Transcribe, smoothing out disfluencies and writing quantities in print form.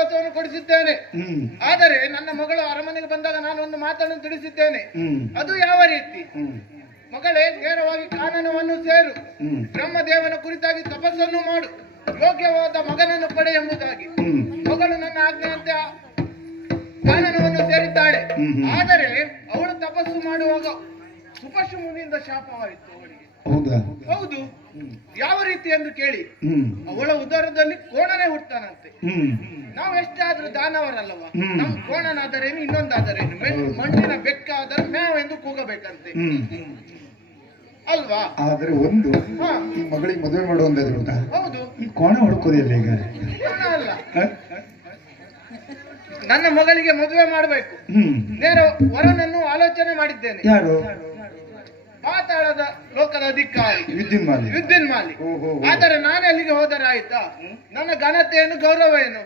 ವಿದ್ಯಾಭ್ಯಾಸವನ್ನು ಕೊಡಿಸಿದ್ದೇನೆ. ಆದರೆ ನನ್ನ ಮಗಳು ಅರಮನೆಗೆ ಬಂದಾಗ ನಾನು ಒಂದು ಮಾತನ್ನು ತಿಳಿಸಿದ್ದೇನೆ. ಅದು ಯಾವ ರೀತಿ? ಮಗಳೇ, ನೇರವಾಗಿ ಕಾನನವನ್ನು ಸೇರು, ಬ್ರಹ್ಮದೇವನ ಕುರಿತಾಗಿ ತಪಸ್ಸನ್ನು ಮಾಡು, ಯೋಗ್ಯವಾದ ಮಗನನ್ನು ಪಡೆ ಎಂಬುದಾಗಿ. ಮಗಳು ನನ್ನ ಆಜ್ಞೆಯಂತೆ ಕಾನನವನ್ನು ಸೇರಿದ್ದಾಳೆ. ಆದರೆ ಅವಳು ತಪಸ್ಸು ಮಾಡುವಾಗ ಸುಪರ್ಷ ಮುನಿಯಿಂದ ಶಾಪವಾಯಿತು ಅವಳಿಗೆ. ಹೌದು. ಯಾವ ರೀತಿ ಎಂದು ಕೇಳಿ, ಅವಳ ಉದರದಲ್ಲಿ ಕೋಣನೇ ಹುಟ್ಟಾನಂತೆ. ನಾವು ಎಷ್ಟಾದ್ರೂ ದಾನವರಲ್ಲವ, ನಮ್ ಕೋಣನಾದರೇನು ಇನ್ನೊಂದಾದರೇನು, ಮಣ್ಣಿನ ಬೆಕ್ಕ ಆದರೆ ಮ್ಯಾವ್ ಎಂದು ಕೂಗಬೇಕಂತೆ ಅಲ್ವಾ? ಆದ್ರೆ ಒಂದು ಈ ಮಗಳಿಗೆ ಮದುವೆ ಮಾಡುವ ಒಂದಾದ್ರು ಗೊತ್ತಾ? ಹೌದು. ಈ ಕೋಣ ಹುಡುಕೋದಿಲ್ಲ ಈಗ. ಅಲ್ಲ, ನನ್ನ ಮಗಳಿಗೆ ಮದುವೆ ಮಾಡಬೇಕು. ನೇರ ವರನನ್ನು ಆಲೋಚನೆ ಮಾಡಿದ್ದೇನೆ. ಯಾರು? ಪಾತಾಳದ ಲೋಕದ ಅಧಿಕಾರಿ ವಿದ್ಯುನ್ಮಾಲಿ. ಆದರೆ ನಾನು ಅಲ್ಲಿಗೆ ಹೋದರೆ ಆಯ್ತಾ? ನನ್ನ ಘನತೆ ಏನು, ಗೌರವ ಏನು?